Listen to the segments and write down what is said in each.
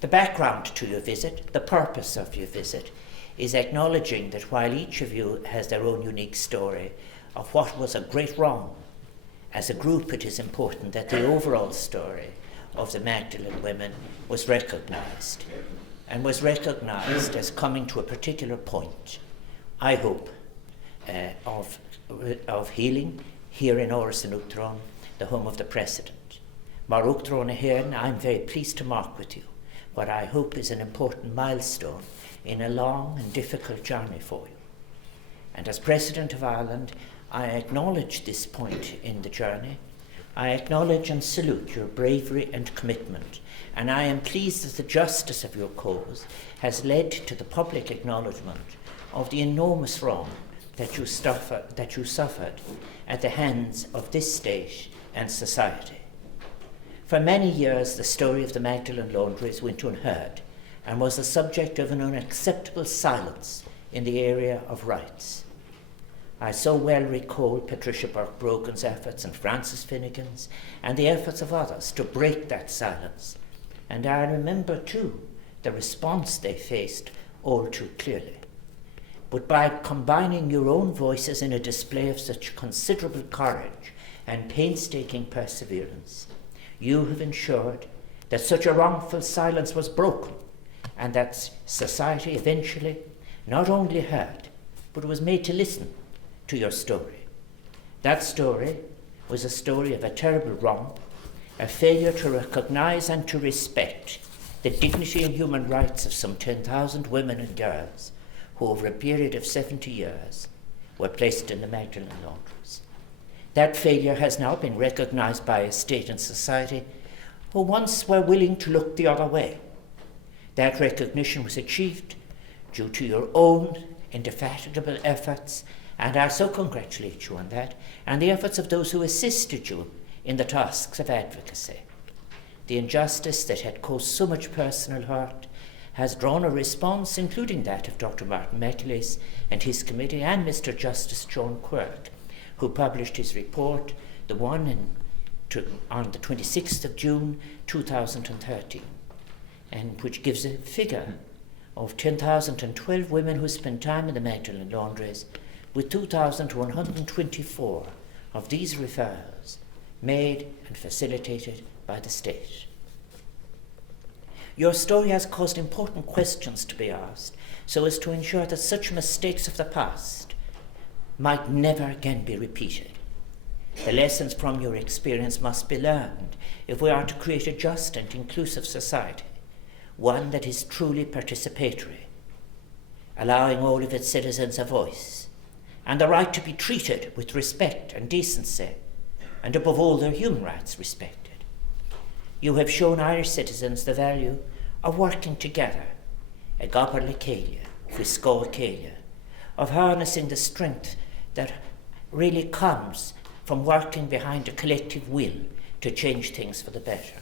The background to your visit, the purpose of your visit, is acknowledging that while each of you has their own unique story of what was a great wrong, as a group it is important that the overall story of the Magdalene women was recognised, and was recognised as coming to a particular point, I hope, of healing here in Áras and Uachtaráin, the home of the President. Mar Uachtaráin here, I'm very pleased to mark with you what I hope is an important milestone in a long and difficult journey for you. And as President of Ireland, I acknowledge this point in the journey. I acknowledge and salute your bravery and commitment, and I am pleased that the justice of your cause has led to the public acknowledgement of the enormous wrong that you suffered at the hands of this state and society. For many years, the story of the Magdalene Laundries went unheard and was the subject of an unacceptable silence in the area of rights. I so well recall Patricia Burke-Brogan's efforts and Frances Finnegan's and the efforts of others to break that silence. And I remember too the response they faced all too clearly. But by combining your own voices in a display of such considerable courage and painstaking perseverance, you have ensured that such a wrongful silence was broken and that society eventually not only heard, but was made to listen to your story. That story was a story of a terrible wrong, a failure to recognise and to respect the dignity and human rights of some 10,000 women and girls who over a period of 70 years were placed in the Magdalene Laundries. That failure has now been recognised by a state and society who once were willing to look the other way. That recognition was achieved due to your own indefatigable efforts, and I so congratulate you on that, and the efforts of those who assisted you in the tasks of advocacy. The injustice that had caused so much personal hurt has drawn a response, including that of Dr. Martin Magdelene and his committee, and Mr. Justice John Quirk, who published his report, the one on the 26th of June 2013, and which gives a figure of 10,012 women who spent time in the Magdalene Laundries, with 2,124 of these referrals made and facilitated by the state. Your story has caused important questions to be asked so as to ensure that such mistakes of the past might never again be repeated. The lessons from your experience must be learned if we are to create a just and inclusive society, one that is truly participatory, allowing all of its citizens a voice and the right to be treated with respect and decency, and above all their human rights respected. You have shown Irish citizens the value of working together, a gabhar le céile, fusco céile, of harnessing the strength that really comes from working behind a collective will to change things for the better.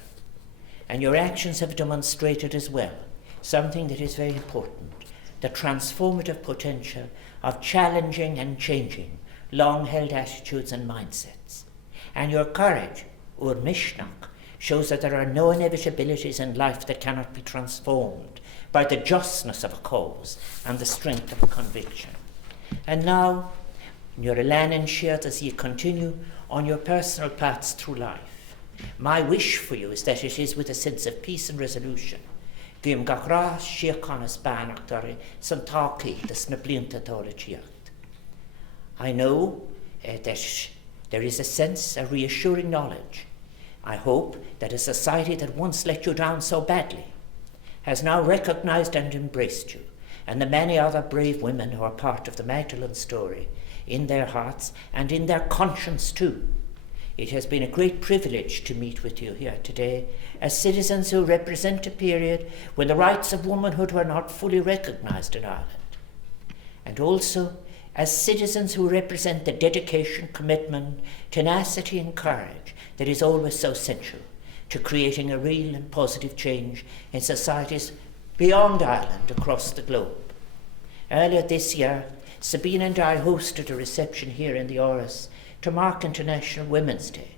And your actions have demonstrated as well something that is very important, the transformative potential of challenging and changing long-held attitudes and mindsets. And your courage, ur mishnach, shows that there are no inevitabilities in life that cannot be transformed by the justness of a cause and the strength of a conviction. And now, your elan shared as you continue on your personal paths through life, my wish for you is that it is with a sense of peace and resolution. I know that there is a sense, a reassuring knowledge. I hope that a society that once let you down so badly has now recognised and embraced you, and the many other brave women who are part of the Magdalene story in their hearts and in their conscience too. It has been a great privilege to meet with you here today as citizens who represent a period when the rights of womanhood were not fully recognised in Ireland, and also as citizens who represent the dedication, commitment, tenacity and courage that is always so essential to creating a real and positive change in societies beyond Ireland across the globe. Earlier this year, Sabine and I hosted a reception here in the Áras to mark International Women's Day,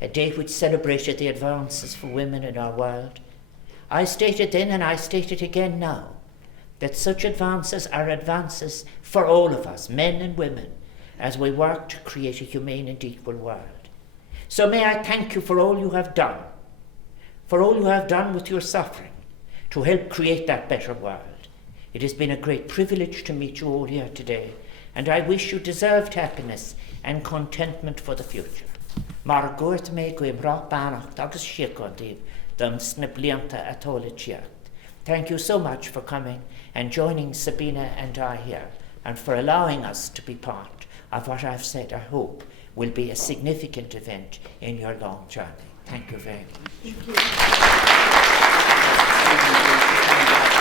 a day which celebrated the advances for women in our world. I stated then and I state it again now, that such advances are advances for all of us, men and women, as we work to create a humane and equal world. So may I thank you for all you have done, with your suffering, to help create that better world. It has been a great privilege to meet you all here today, and I wish you deserved happiness and contentment for the future. Mar goirt me go imrach banach agus shirkontiv dum sniblianta atolichiat. Thank you so much for coming and joining Sabina and I here, and for allowing us to be part of what I've said, I hope, will be a significant event in your long journey. Thank you very much. Thank you.